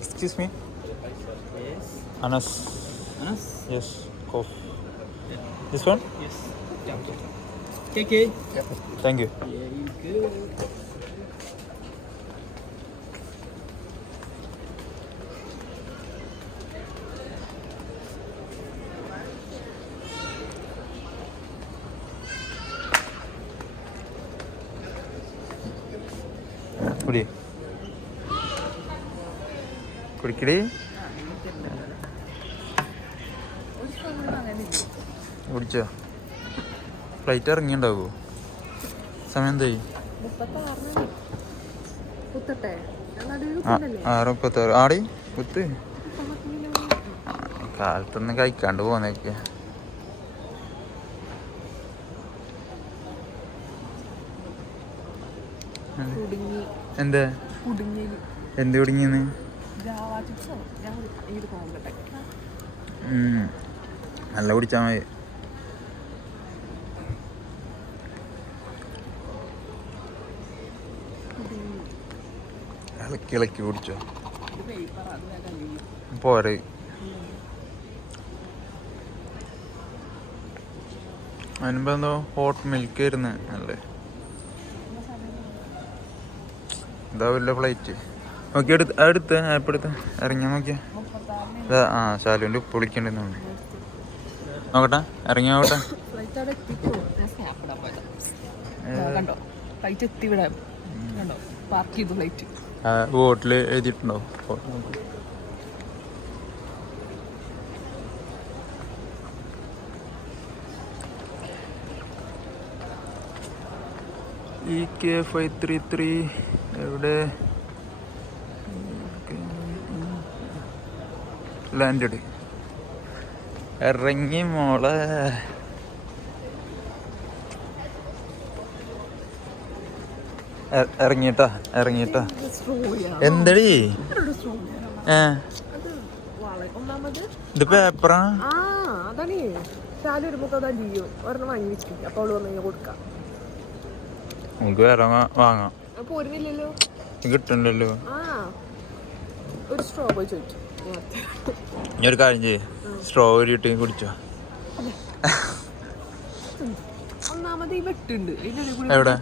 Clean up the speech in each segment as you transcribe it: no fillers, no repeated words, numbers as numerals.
Excuse me. Yes. Anas. Anas? Yes. Cough. Yeah. This one? Yes. Okay. Thank you. Very good. കുടി കുടിക്കടി കുടിച്ചോ flight ഇറങ്ങിണ്ടാവോ സമയം എന്തായി 6:36 ആടി കുത്ത് കാലത്തൊന്നും കഴിക്കാണ്ട് പോന്നേക്ക് എന്താ എന്ത് കുടുങ്ങിന്ന് നല്ല കുടിച്ചാ മതി ഇളക്കി ഇളക്കി കുടിച്ചോ പോരെ അതിനുമ്പോ എന്തോ ഹോട്ട് മിൽക്ക് ആയിരുന്നു അല്ലേ ഇതാ വല്ല ഫ്ലൈറ്റ് നോക്കി അടുത്ത് ആപ്പ് എടുത്ത് ഇറങ്ങിയാ നോക്കിയാ ആ ശാലുവിൻ്റെ ഉപ്പ് വിളിക്കണ്ടെന്ന് നോക്കട്ടെ ഇറങ്ങി നോക്കട്ടെ ബോട്ടിൽ എഴുതിയിട്ടുണ്ടോ EK533 എവിടെ ലാൻഡഡ് ഇറങ്ങി മോളെ ഇറങ്ങിട്ടാ എന്തടി ഇത് പേപ്പറാ നമുക്ക് വേറെ വാങ്ങാം കിട്ടണ്ടല്ലോ ഞാൻ ഒരു കാര്യം ചെയ്യേ സ്ട്രോ ഊരിട്ട് കുടിച്ചോ എവിടെ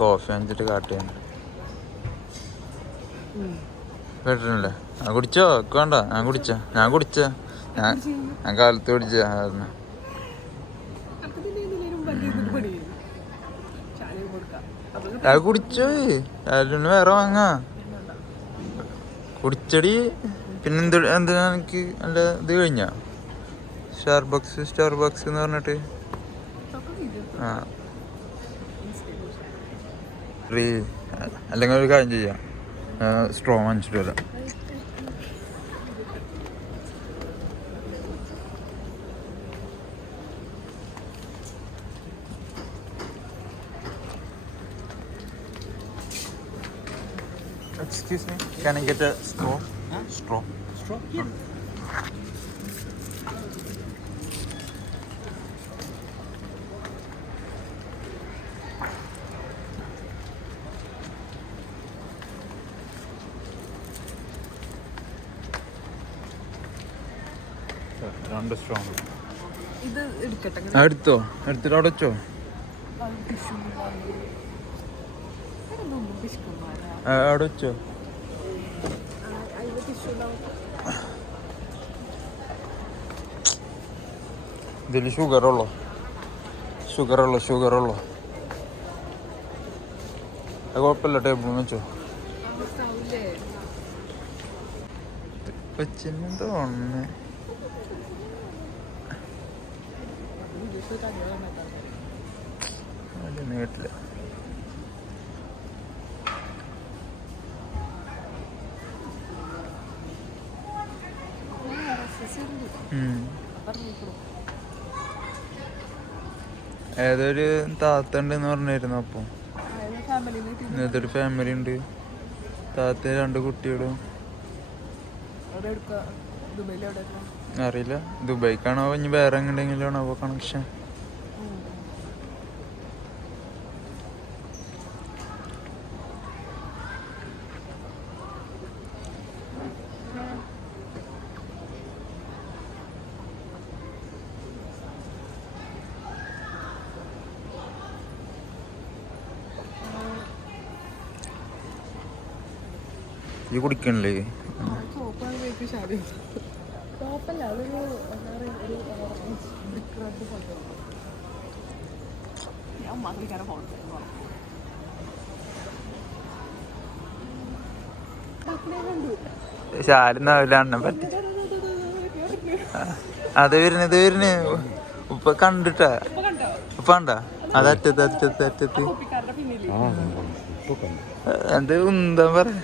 കോഫി അഞ്ചിട്ട് കാട്ടിയാണ് കേട്ടിട്ടില്ലേ ഞാൻ കുടിച്ചോ വേണ്ട ഞാൻ കുടിച്ച ഞാൻ കാലത്ത് കുടിച്ച അത് കുടിച്ചോ അതിന് വേറെ വാങ്ങാ കുടിച്ചടി പിന്നെ എന്താ എനിക്ക് നല്ല ഇത് കഴിഞ്ഞ സ്റ്റാർബക്സ് എന്ന് പറഞ്ഞിട്ട് ആ അല്ലെങ്കിൽ ഒരു കാര്യം ചെയ്യാം സ്ട്രോ വാങ്ങിച്ചിട്ട് വരാം Excuse me, can I get a straw? Huh? Straw? Yeah. രണ്ട് സ്ട്രോ എടുത്തോ എടുത്തിട്ട് അവിടെ വെച്ചോ അവിടെ വെച്ചോ ഇതിൽ ഷുഗറുള്ളോ അത് കുഴപ്പമില്ല ടേബിളിൽ വെച്ചോ വെച്ചെന്തോ ഒന്ന് കേട്ടില്ല ഏതൊരു താത്ത ഉണ്ടെന്ന് പറഞ്ഞിരുന്നു അപ്പൊ ഏതൊരു ഫാമിലി ഉണ്ട് താത്ത 2 കുട്ടികളും അറിയില്ല ദുബായിക്കാണോ ഇനി വേറെ എങ്ങനെയെങ്കിലും ആണോ കണക്ഷൻ. ഈ കുടിക്കണില്ലേ? ശാലുന്നാവില്ല അണ്ണൻ പറ്റി. അത് വരുന്ന ഉപ്പ കണ്ടിട്ടാ ഉപ്പ കണ്ടാ അതറ്റത്ത് എന്ത് എന്താ പറയാ.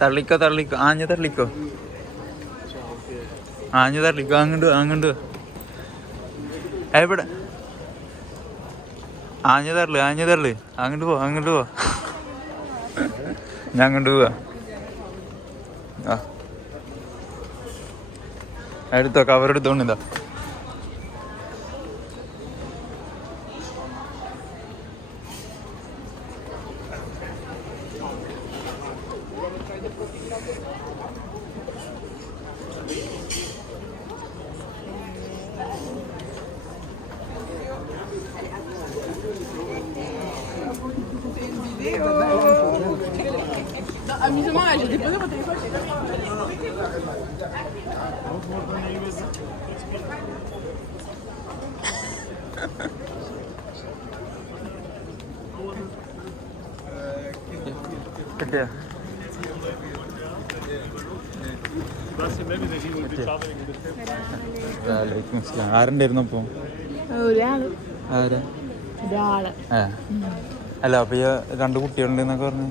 തള്ളിക്കോ ആഞ്ഞു തള്ളിക്കോ അങ്ങോട്ട് എവിടെ ആഞ്ഞു തള്ളു അങ്ങോട്ട് പോ ഞാൻ അങ്ങോട്ട് പോവാ. ആ എടുത്തോ കവറെടുത്തോണ്ടിതാ. Amusement, j'ai déposé mon téléphone, j'ai കിട്ടിയോ? ആരുണ്ടായിരുന്നു അപ്പൊ? ആരാ? അല്ല അപ്പൊ ഈ 2 കുട്ടികളുണ്ടെന്നൊക്കെ പറഞ്ഞു.